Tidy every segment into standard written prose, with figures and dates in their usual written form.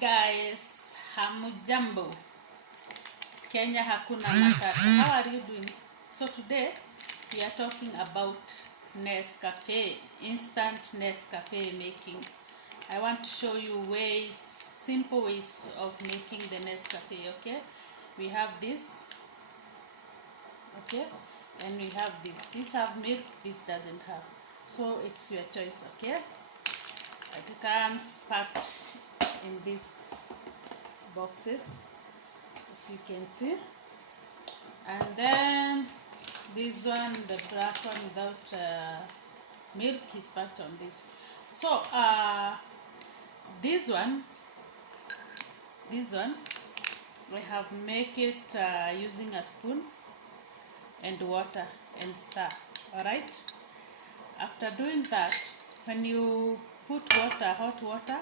guys, hamujambo. Kenya hakuna matata. How are you doing? So today we are talking about Nescafe, instant Nescafe making. I want to show you simple ways of making the Nescafe. Okay, we have this, okay, and we have this have milk, this doesn't have, so it's your choice. Okay, it comes packed in these boxes, as you can see, and then this one, the black one without milk, is packed on this. So this one we have make it using a spoon and water and stir. All right, after doing that, when you put water, hot water,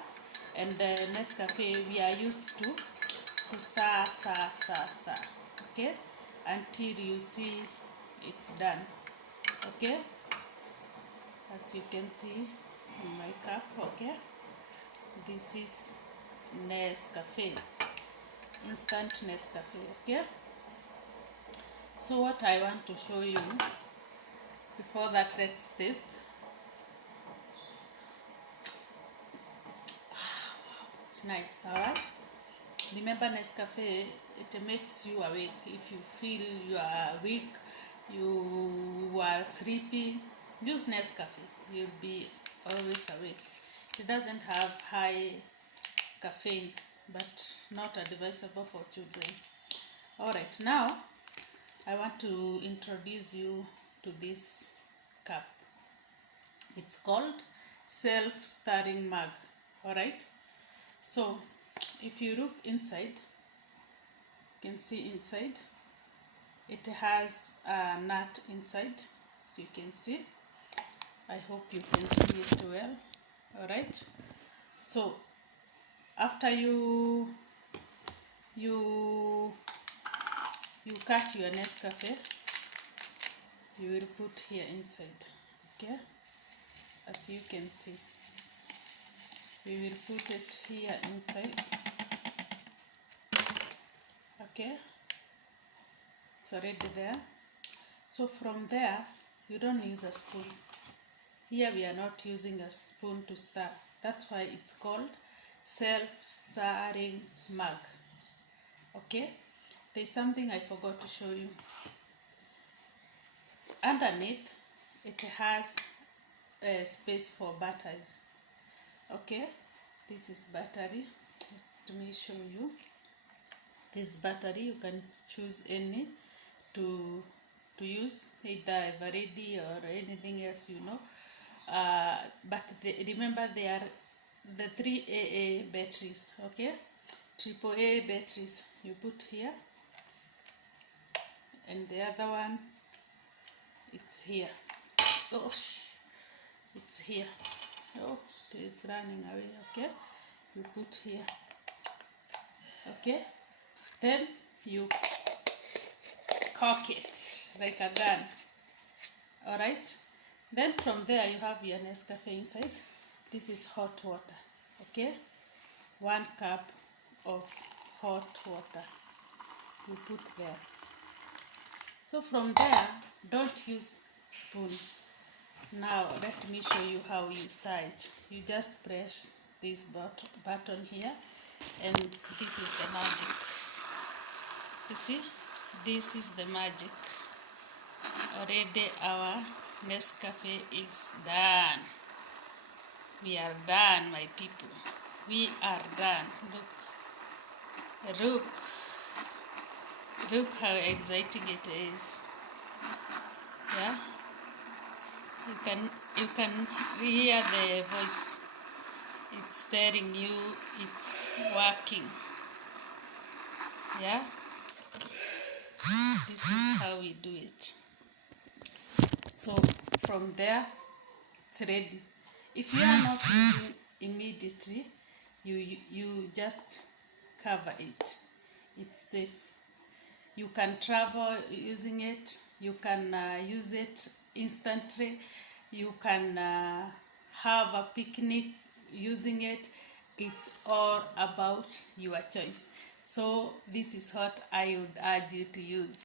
and the Nescafe, we are used to stir, okay, until you see it's done. Okay, as you can see in my cup. Okay, this is Nescafe, instant Nescafe. Okay, so what I want to show you, before that, let's taste. It's nice. All right, remember Nescafe, it makes you awake. If you feel you are weak, you are sleepy, use Nescafe, you'll be always awake. It doesn't have high caffeines, but not advisable for children. All right, now I want to introduce you to this cup. It's called self-stirring mug. All right, so if you look inside, you can see inside it has a nut inside, as you can see. I hope you can see it well. All right, so after you cut your Nescafe, you will put here inside. Okay, as you can see, we will put it here inside. Okay, it's already there. So from there, you don't use a spoon. Here we are not using a spoon to stir. That's why it's called self-stirring mug. Okay, there's something I forgot to show you. Underneath it has a space for batteries. Okay, this is battery. Let me show you. This battery, you can choose any to use, either Eveready or anything else, you know. But remember, they are the 3 AA batteries. Okay, AAA batteries you put here, and the other one, it's here. Oh, it's here. Oh, it is running away. Okay, you put here. Okay, then you cock it like a gun. All right, then from there you have your Nescafe inside. This is hot water. Okay, 1 cup of hot water you put there. So from there, don't use spoon. Now let me show you how you stir it. You just press this button here, and this is the magic. You see, this is the magic. Already our Nescafe is done. We are done, my people. We are done. Look how exciting it is. Yeah, you can hear the voice. It's telling you it's working. Yeah, this is how we do it. So from there, it's ready. If you are not using immediately, you just cover it. It's safe. You can travel using it. You can use it instantly. You can have a picnic using it. It's all about your choice. So this is what I would urge you to use.